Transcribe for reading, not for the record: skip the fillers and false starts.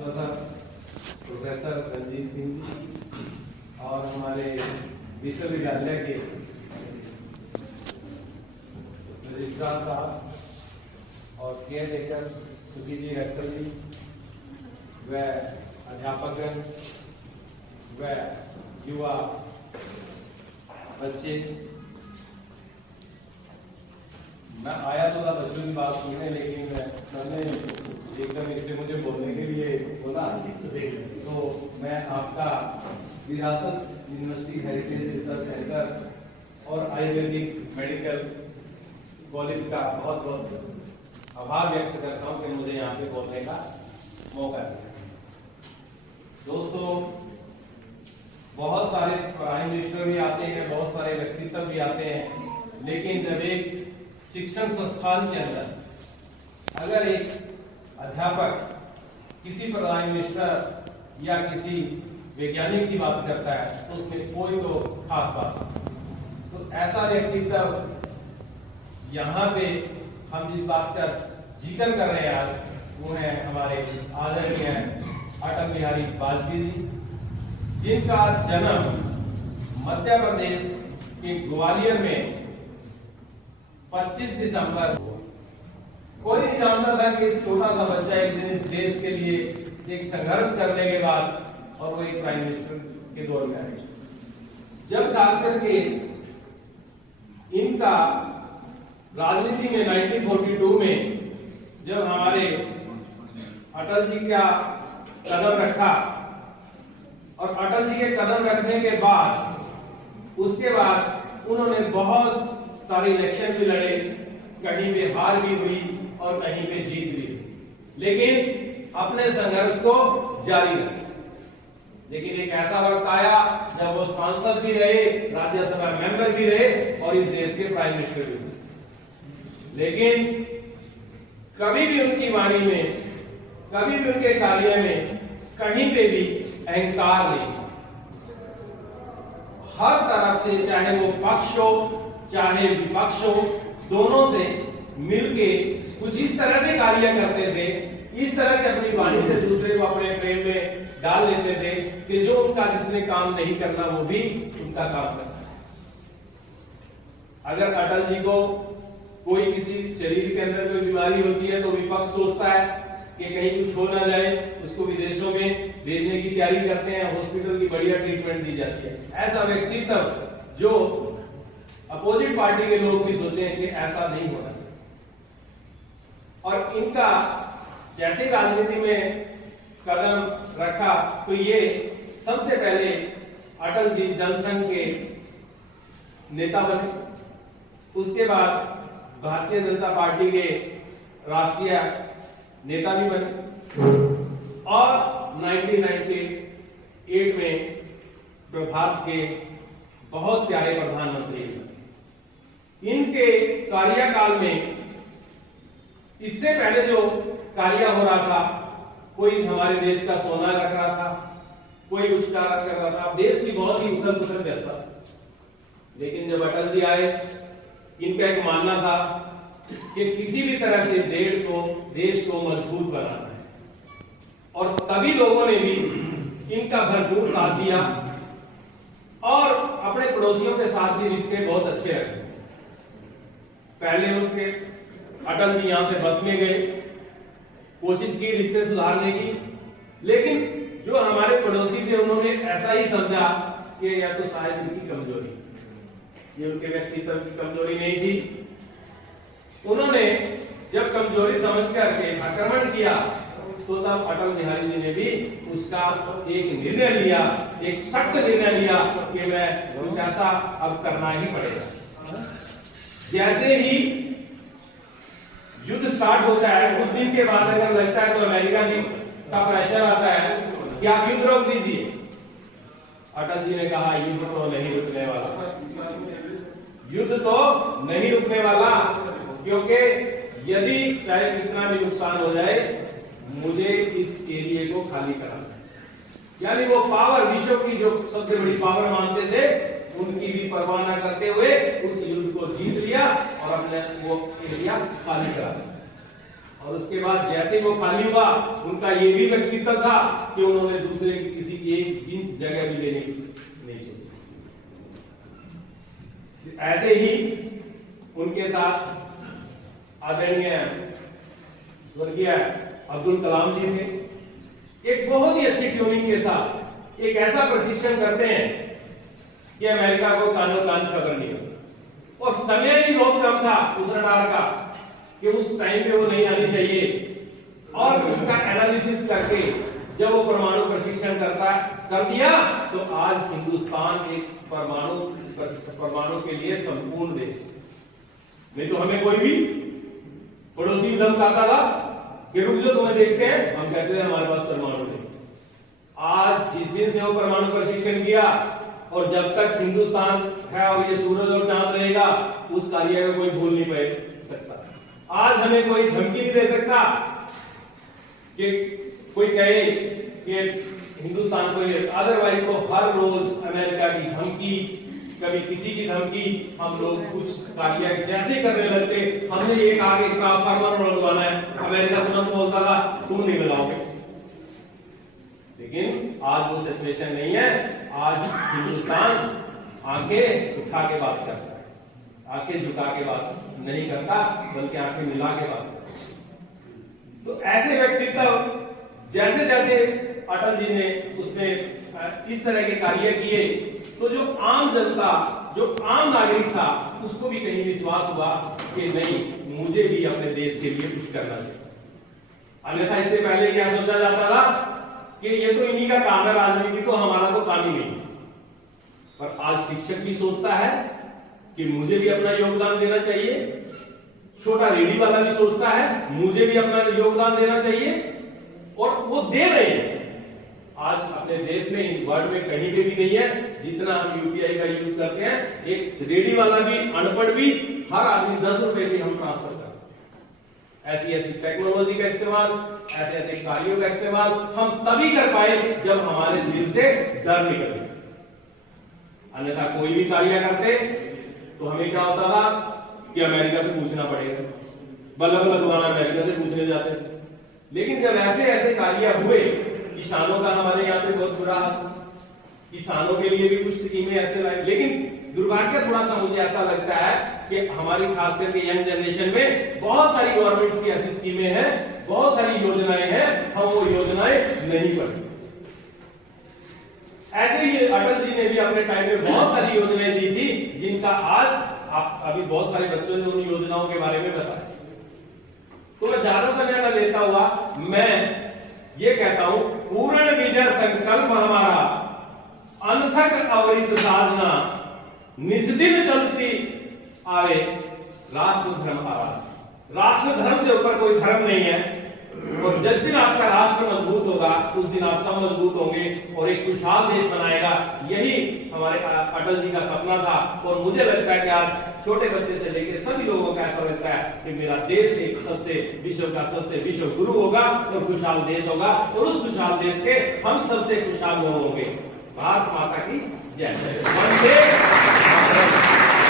Professor Ranjit Singh ji और हमारे विश्वविद्यालय के रजिस्ट्रार साहब और केयर टेकर सुखी जी रेक्टर जी व अध्यापकगण व युवा बच्चे। मैं आया तो था बच्चों की बात सुनने, लेकिन मैंने एकदम इससे मुझे बोलने के लिए बोला तो मैं आपका विरासत यूनिवर्सिटी हेरिटेज रिसर्च सेंटर और आयुर्वेदिक मेडिकल कॉलेज का बहुत बहुत आभार व्यक्त करता हूं कि मुझे यहाँ पे बोलने का मौका दिया। दोस्तों, बहुत सारे प्राइम मिनिस्टर भी आते हैं, बहुत सारे व्यक्तित्व भी आते हैं, लेकिन जब एक शिक्षण संस्थान के अंदर अगर एक अध्यापक किसी प्राइम मिनिस्टर या किसी वैज्ञानिक की बात करता है तो उसमें कोई तो खास बात नहीं। तो ऐसा व्यक्तित्व यहाँ पे हम जिस बात का जिक्र कर रहे हैं आज, वो है हमारे आदरणीय अटल बिहारी वाजपेयी जी, जिनका जन्म मध्य प्रदेश के ग्वालियर में 25 दिसंबर। कोई नहीं जानता था कि इस छोटा सा बच्चा एक दिन इस देश के लिए एक संघर्ष करने के बाद और वो एक प्राइम मिनिस्टर के दौर में आए। जब खास करके इनका राजनीति में 1942 में जब हमारे अटल जी का कदम रखा और अटल जी के कदम रखने के बाद उसके बाद उन्होंने बहुत सारे इलेक्शन भी लड़े, कहीं पे हार भी हुई और कहीं पे जीत भी हुई, लेकिन अपने संघर्ष को जारी रखा। लेकिन एक ऐसा वक्त आया जब वो सांसद भी रहे, राज्यसभा मेंबर भी रहे और इस देश के प्राइम मिनिस्टर भी रहे, लेकिन कभी भी उनकी वाणी में, कभी भी उनके कार्य में कहीं पे भी अहंकार नहीं। हर तरफ से, चाहे वो पक्ष हो चाहे विपक्ष हो, दोनों से मिलके कुछ इस तरह से कार्य करते थे, इस तरह से अपनी वाणी से दूसरे को अपने फ्रेम में डाल लेते थे कि जो उनका जिसने काम नहीं करना वो भी उनका काम करता है। अगर अटल जी को कोई किसी शरीर के अंदर कोई बीमारी होती है तो विपक्ष सोचता है कि कहीं कुछ हो ना जाए, उसको विदेशों में भेजने की तैयारी करते हैं, हॉस्पिटल की बढ़िया ट्रीटमेंट दी जाती है। ऐसा व्यक्तित्व जो अपोजिट पार्टी के लोग भी सोचते हैं कि ऐसा नहीं होना चाहिए। और इनका जैसे राजनीति में कदम रखा तो ये सबसे पहले अटल जी जनसंघ के नेता बने, उसके बाद भारतीय जनता पार्टी के राष्ट्रीय नेता भी बने और 1998 में भारत के बहुत प्यारे प्रधानमंत्री बने। इनके कार्यकाल में इससे पहले जो कार्य हो रहा था, कोई हमारे देश का सोना रख रहा था, कोई कुछ कार्य कर रहा था, देश की बहुत ही उथल पुथल व्यवस्था। लेकिन जब अटल जी आए, इनका एक मानना था कि किसी भी तरह से देश को मजबूत बनाना है और तभी लोगों ने भी इनका भरपूर साथ दिया और अपने पड़ोसियों के साथ भी रिश्ते बहुत अच्छे रखे। पहले उनके अटल जी यहां से बस में गए, कोशिश की रिश्ते सुधारने की, लेकिन जो हमारे पड़ोसी थे उन्होंने ऐसा ही समझा कि या तो शायद इनकी कमजोरी, ये उनके व्यक्तित्व की कमजोरी नहीं थी। उन्होंने जब कमजोरी समझ करके आक्रमण किया तो तब अटल बिहारी जी ने भी उसका एक निर्णय लिया, एक सख्त निर्णय लिया कि मैं कुछ ऐसा अब करना ही पड़ेगा। जैसे ही युद्ध स्टार्ट होता है, कुछ दिन के बाद अगर लगता है तो अमेरिका का प्रेशर आता है कि आप युद्ध रोक दीजिए, अटल जी ने कहा युद्ध तो नहीं रुकने वाला, युद्ध तो नहीं रुकने वाला, क्योंकि यदि चाहे कितना भी नुकसान हो जाए मुझे इस एरिया को खाली कराना है। यानी वो पावर, विश्व की जो सबसे बड़ी पावर मानते थे, उनकी भी परवाह न करते हुए उस युद्ध को जीत लिया और अपने वो एरिया खाली करा दिया। और उसके बाद जैसे ही वो खाली हुआ, उनका ये भी व्यक्तित्व था कि उन्होंने दूसरे की किसी की एक इंच जगह भी लेने की नहीं सोची। ऐसे ही उनके साथ आदरणीय स्वर्गीय अब्दुल कलाम जी थे। एक बहुत ही अच्छी ट्यूनिंग के साथ एक ऐसा प्रशिक्षण करते हैं कि अमेरिका को कानो कान खबर नहीं होती, और समय भी बहुत कम था उस रडार का कि उस टाइम पे वो नहीं आनी चाहिए। और उसका एनालिसिस करके जब वो परमाणु प्रशिक्षण कर दिया, तो आज हिंदुस्तान एक परमाणु के लिए संपूर्ण देश। नहीं तो हमें कोई भी पड़ोसी भी धमकाता था कि रुक जो तुम्हें देखते हैं, हम कहते हैं हमारे पास परमाणु नहीं। आज जिस दिन से वो परमाणु प्रशिक्षण किया, और जब तक हिंदुस्तान है और ये सूरज और चांद रहेगा, उस कार्य को कोई भूल नहीं पाए सकता। आज हमें कोई धमकी नहीं दे सकता कि कोई कहे कि हिंदुस्तान को, अदरवाइज तो हर रोज अमेरिका की धमकी, कभी किसी की धमकी, हम लोग कुछ कार्य जैसे ही करने लगते, हमने एक आगे ट्रांसफार्मर लगवाना है, अमेरिका तुरंत बोलता था तुम नहीं लगाओगे। लेकिन आज वो सिचुएशन नहीं है। आज हिंदुस्तान आंखें उठा के बात करता है, आंखें झुका के बात नहीं करता, बल्कि आंखें मिला के बात करता है। तो ऐसे व्यक्तित्व जैसे जैसे अटल जी ने उसमें इस तरह के कार्य किए, तो जो आम जनता, जो आम नागरिक था, उसको भी कहीं विश्वास हुआ कि नहीं, मुझे भी अपने देश के लिए कुछ करना चाहिए। अन्यथा इससे पहले क्या सोचा जाता था कि ये तो इन्हीं का काम है, राजनीति तो हमारा तो काम ही नहीं। पर आज शिक्षक भी सोचता है कि मुझे भी अपना योगदान देना चाहिए, छोटा रेडी वाला भी सोचता है मुझे भी अपना योगदान देना चाहिए, और वो दे रहे हैं। आज अपने देश में, वर्ल्ड में कहीं पे भी नहीं है जितना हम यूपीआई का यूज करते हैं। एक रेडी वाला भी, अनपढ़ भी, हर आदमी 10 रुपए भी हम ट्रांसफर करते हैं। ऐसी ऐसी टेक्नोलॉजी का इस्तेमाल, ऐसे ऐसे कार्यों का इस्तेमाल हम तभी कर पाए जब हमारे दिल से डर निकले। अन्यथा कोई भी कार्य करते तो हमें क्या होता था कि अमेरिका से पूछना पड़ेगा, बल्ला बल्ला दुआना अमेरिका से पूछने जाते। लेकिन जब ऐसे ऐसे कार्य हुए, किसानों का हमारे यहाँ पे बहुत बुरा हाल, किसानों के लिए भी कुछ स्कीमें ऐसे लाई। लेकिन दुर्भाग्य थोड़ा सा मुझे ऐसा लगता है कि हमारी खास करके यंग जनरेशन में बहुत सारी गवर्नमेंट्स की ऐसी स्कीमें हैं, बहुत सारी योजनाएं हैं, हम वो योजनाएं नहीं पढ़ते। ऐसे ही अटल जी ने भी अपने टाइम में बहुत सारी योजनाएं दी थी, जिनका आज आप अभी बहुत सारे बच्चों ने उन योजनाओं के बारे में बताया। तो मैं ज्यादा समय न लेता हुआ मैं ये कहता हूं, पूर्ण विजय संकल्प हमारा, अनथक अवरित साधना, निस्दिन चलती आवे राष्ट्र धर्म आराध। राष्ट्र धर्म से ऊपर कोई धर्म नहीं है, और जिस दिन आपका राष्ट्र मजबूत होगा, उस दिन आप सब मजबूत होंगे और एक खुशहाल देश बनाएगा। यही हमारे अटल जी का सपना था, और मुझे लगता है कि आज छोटे बच्चे से लेकर सभी लोगों का ऐसा लगता है कि मेरा देश एक विश्व का सबसे विश्व गुरु होगा और खुशहाल देश होगा, और उस खुशहाल देश के हम सबसे खुशहाल लोग होंगे। भारत माता की जय। वंदे मातरम।